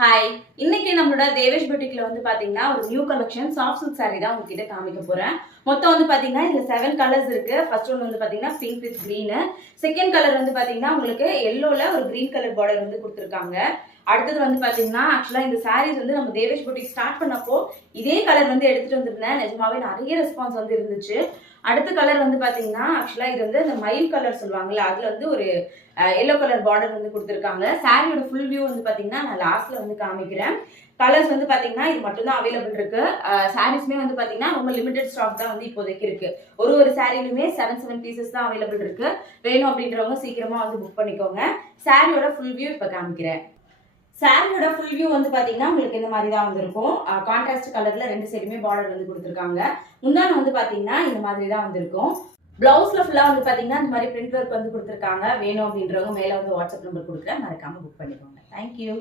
Hi, இன்னைக்கு நம்மளோட தேவேஷ் புட்டிக்ல வந்து பாத்தீங்கன்னா ஒரு new collection soft silk saree தான் உங்ககிட்ட காமிக்க போறேன். மொத்தம் வந்து பாத்தீங்கன்னா இதுல 7 கலர்ஸ் இருக்கு. ஃபர்ஸ்ட் ஒன் வந்து பாத்தீங்கன்னா pink with green. Second colour வந்து பாத்தீங்கன்னா உங்களுக்கு எல்லோல ஒரு கிரீன் கலர் பார்டர் வந்து கொடுத்துருக்காங்க. அடுத்தது வந்து பாத்தீங்கன்னா ஆக்சுவலா இந்த சாரீஸ் வந்து நம்ம தேவேஷ் புட்டிக் ஸ்டார்ட் பண்ணப்போ இதே கலர் வந்து எடுத்துட்டு வந்திருந்தேன். நிஜமாவே நிறைய ரெஸ்பான்ஸ் வந்து இருந்துச்சு. அடுத்த கலர் வந்து பாத்தீங்கன்னா ஆக்சுவலா இது வந்து இந்த மயில் கலர் சொல்லுவாங்கல்ல, அதுல வந்து ஒரு எல்லோ கலர் பார்டர் வந்து கொடுத்துருக்காங்க. சாரியோட ஃபுல் வியூ வந்து பாத்தீங்கன்னா நான் லாஸ்ட்ல வந்து காமிக்கிறேன். கலர்ஸ் வந்து பாத்தீங்கன்னா இது மட்டும் தான் அவைலபிள் இருக்கு. சாரீஸ்மே வந்து பாத்தீங்கன்னா ரொம்ப லிமிடெட் ஸ்டாக் தான் வந்து இப்போதைக்கு இருக்கு. ஒரு சாரிலுமே 7 பீசஸ் தான் அவைலபிள் இருக்கு. வேணும் அப்படின்றவங்க சீக்கிரமா வந்து புக் பண்ணிக்கோங்க. சாரியோட ஃபுல் வியூ இப்ப காமிக்கிறேன். சாரியோட ஃபுல் வியூ வந்து பாத்தீங்கன்னா உங்களுக்கு இந்த மாதிரி தான் வந்திருக்கும். கான்ட்ராஸ்ட் கலர்ல ரெண்டு சைடுமே பார்டர் வந்து கொடுத்துருக்காங்க. முந்தான வந்து பாத்தீங்கன்னா இந்த மாதிரி தான் வந்திருக்கும். பிளவுஸ்ல ஃபுல்லா வந்து பாத்தீங்கன்னா இந்த மாதிரி பிரிண்ட் ஒர்க் வந்து கொடுத்துருக்காங்க. வேணும் அப்படின்றவங்க மேல வந்து வாட்ஸ்அப் நம்பர் கொடுக்குறேன், மறக்காம புக் பண்ணிக்கோங்க. தேங்க்யூ.